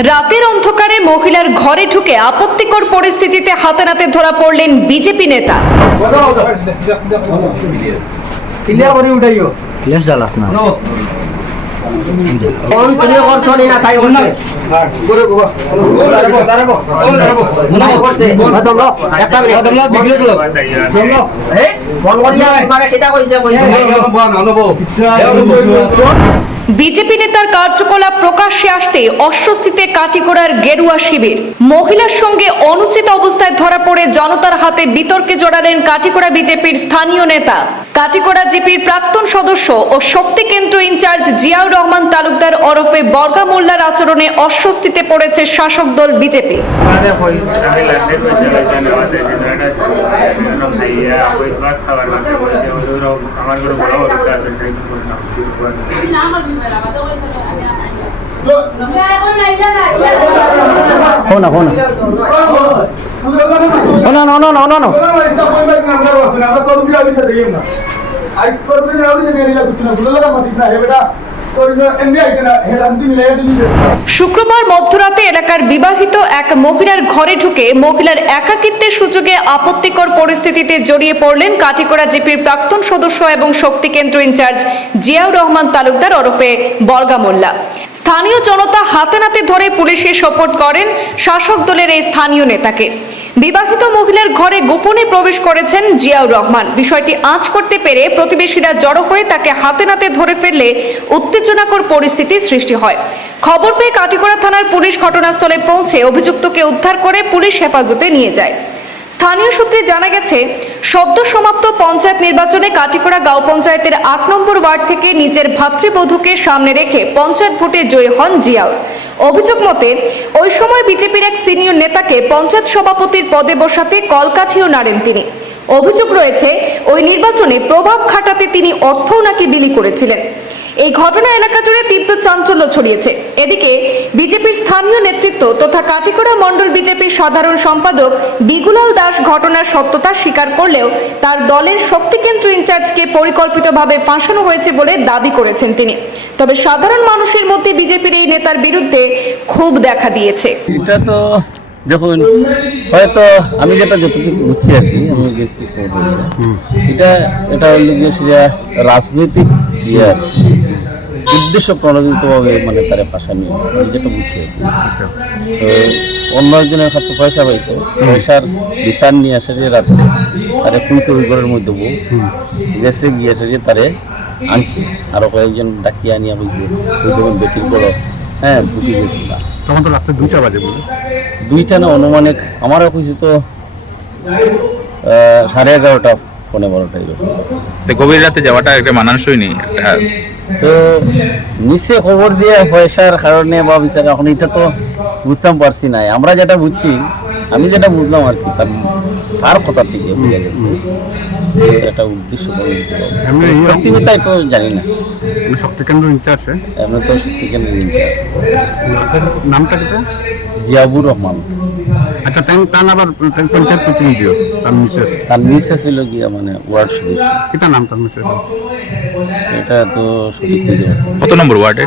রাতের অন্ধকারে মহিলার ঘরে ঢুকে আপত্তিকর পরিস্থিতিতে হাতে নাতে ধরা পড়লেন বিজেপি নেতা। সেটা কইছে কইছে। বিজেপি নেতার কার্যকলাপ প্রকাশ্যে আসতে অস্বস্তিতে কাটিগড়ার গেরুয়া শিবির। মহিলার সঙ্গে অনুচিত অবস্থায় ধরা পড়ে জনতার হাতে বিতর্কে জড়ালেন কাটিগড়া বিজেপির স্থানীয় নেতা। কাটিগড়া জিপির প্রাক্তন সদস্য ও শক্তি কেন্দ্র ইনচার্জ জিয়াউর রহমান তালুকদার ওরফে বর্গা মোল্লার আচরণে অস্বস্তিতে পড়েছে শাসক দল বিজেপি। শুক্রবার মধ্যরাতে এলাকার বিবাহিত এক মহিলার ঘরে ঢুকে মহিলার একাকিত্বের সুযোগে আপত্তিকর পরিস্থিতিতে জড়িয়ে পড়লেন কাটিকড়া জিপির প্রাক্তন সদস্য এবং শক্তি কেন্দ্র ইনচার্জ জিয়াউর রহমান তালুকদার ওরফে বর্গা মোল্লা। স্থানীয় জনতা হাতে নাতে ধরে পুলিশে সোপর্দ করেন শাসক দলের এই স্থানীয় নেতাকে। বিবাহিত মহিলার ঘরে গোপনে প্রবেশ করেছেন জিয়াউর রহমান। বিষয়টি আঁচ করতে পেরে প্রতিবেশীরা জড়ো হয়ে তাকে হাতে নাতে ধরে ফেললে উত্তেজনাকর পরিস্থিতির সৃষ্টি হয়। খবর পেয়ে কাটিগড়া থানার পুলিশ ঘটনাস্থলে পৌঁছে অভিযুক্তকে উদ্ধার করে পুলিশ হেফাজতে নিয়ে যায়। স্থানীয় সূত্রে জানা গেছে, সদ্য সমাপ্ত পঞ্চায়েত নির্বাচনে কাটিকড়া গাঁও পঞ্চায়েতের আট নম্বর ওয়ার্ড থেকে নিজের ভাতৃবধূকে সামনে রেখে পঞ্চায়েত ভোটে জয়ী হন জিয়াউর। অভিযোগ মতে, ওই সময় বিজেপির এক সিনিয়র নেতাকে পঞ্চায়েত সভাপতির পদে বসাতে কলকাঠিও নাড়েন তিনি। অভিযোগ রয়েছে, ওই নির্বাচনে প্রভাব খাটাতে তিনি অর্থও নাকি বিলি করেছিলেন। এই ঘটনা এলাকা জুড়ে তীব্র চাঞ্চল্য ছড়িয়েছে। এদিকে বিজেপির স্থানীয় নেতৃত্ব তথা কাটিকড়া মণ্ডল বিজেপির সাধারণ সম্পাদক বিগুলাল দাস ঘটনার সত্যতা স্বীকার করলেও তার দলের শক্তি কেন্দ্র ইনচার্জকে পরিকল্পিতভাবে ফাঁসানো হয়েছে বলে দাবি করেছেন তিনি। তবে সাধারণ মানুষের মধ্যে বিজেপির এই নেতার বিরুদ্ধে ক্ষোভ দেখা দিয়েছে। এটা তো দেখুন হয়তো আমি যেটা যতটুকু বুঝছি আর কি আমি গেছি এটা এটা হলো গিয়ে সেটা রাজনৈতিক ইয়ে আর কি। উদ্দেশ্য প্রণোদিতভাবে মানে তারা ফাঁসা নিয়ে গেছে আমি যেটা বুঝছি তো অন্য একজনের কাছে পয়সা পাইতো পয়সার বিচার নিয়ে আসে যে রাত্রে তারে পুলিশে ওই ঘরের মধ্যে বউ। গেছে গিয়ে যে তারে আনছে। আরও কয়েকজন ডাকিয়ে আনিয়া বলছে ওই দেখুন বেটির বড় হ্যাঁ বুকে গেছে না তখন তো রাত্রে দুইটা বাজে বলে দুইটা না অনুমানিক আমারও খুঁজছি তো সাড়ে এগারোটা পনেরো বারোটা এরকম। গভীর রাতে যাওয়াটা একটা মানানসই নেই একটা তো নিচে খবর দিয়ে পয়সার কারণে বা বিচার এখন এটা তো বুঝতাম পারছি না। আমরা যেটা বুঝছি আমি যেটা বুঝলাম আর কি তার তার কথা থেকে বুঝা গেছে যে একটা উদ্দেশ্য করে তো জানি না। মানে শক্তি কেন্দ্র ইনচার্জ এমনি তো কেন ইনচার্জ নামটা কিটা জিয়াবুর রহমান। তাই তার আবার পঞ্চায়েত প্রতিনিধিও তার মিসেস। তার নিচে ছিল গিয়া মানে ওয়ার্ড সদস্য। কিটা নাম তার মিসেস। এটা তো সঠিক কত নম্বর ওয়ার্ডে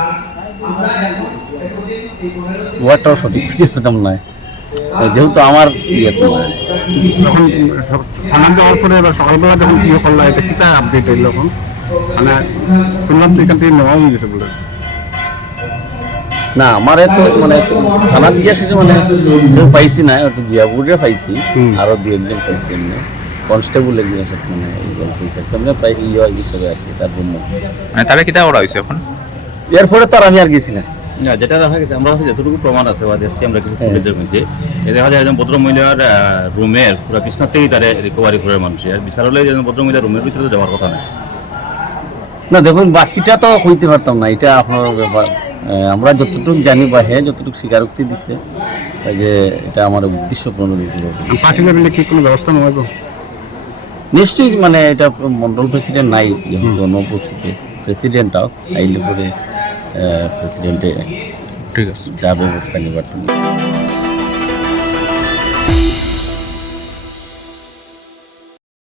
ওয়ার্ডটাও সঠিক দিতে পারতাম না। যেহেতু আমার ইয়ে। যখন থানা যাওয়ার পরে বা সকালবেলা যখন ইয়ে করলা এটা কিটা আপডেট হইল এখন? মানে শুনলাম তো এখান থেকে নেওয়া হয়ে গেছে বলে। না আমার তো মানে থানার গিয়ে শুধু মানে কেউ পাইছি না একটু জিয়াপুরে পাইছি হুম। আরও দু একজন পাইছি এমনি। কনস্টেবল একজন সাথে মানে এইজন পাইছে। তেমনি প্রায় ইয়ে হিসেবে আর কি তার রুম মানে তারা কিটা করা হয়েছে এখন? এরপরে তো আর আমি আর গেছি না। না যেটা দেখা গেছে আমরা কাছে যতটুকু প্রমাণ আছে বা দেখছি আমরা কিছু হ্যাঁ। ফুটেজের মধ্যে এ দেখা যায় একজন ভদ্র মহিলার রুমের পুরো বিছনার থেকেই তারা রিকভারি করে মানুষ। আর বিচার হলে একজন ভদ্র মহিলার রুমের ভিতরে তো যাওয়ার কথা না না দেখুন বাকিটা তো কইতে পারতাম না এটা আপনার ব্যাপার। আমরা যতটুকু জানি বা হ্যাঁ যতটুকু স্বীকারোক্তি দিছে যে এটা আমার উদ্দেশ্য প্রণোদিত পার্টি লেভেলে কি কোনো ব্যবস্থা নেওয়া হবে? নিশ্চয়ই মানে এটা মন্ডল প্রেসিডেন্ট নাই যেহেতু প্রেসিডেন্ট প্রেসিডেন্টটাও আইলে পরে প্রেসিডেন্টে ঠিক আছে। যা ব্যবস্থা নিবার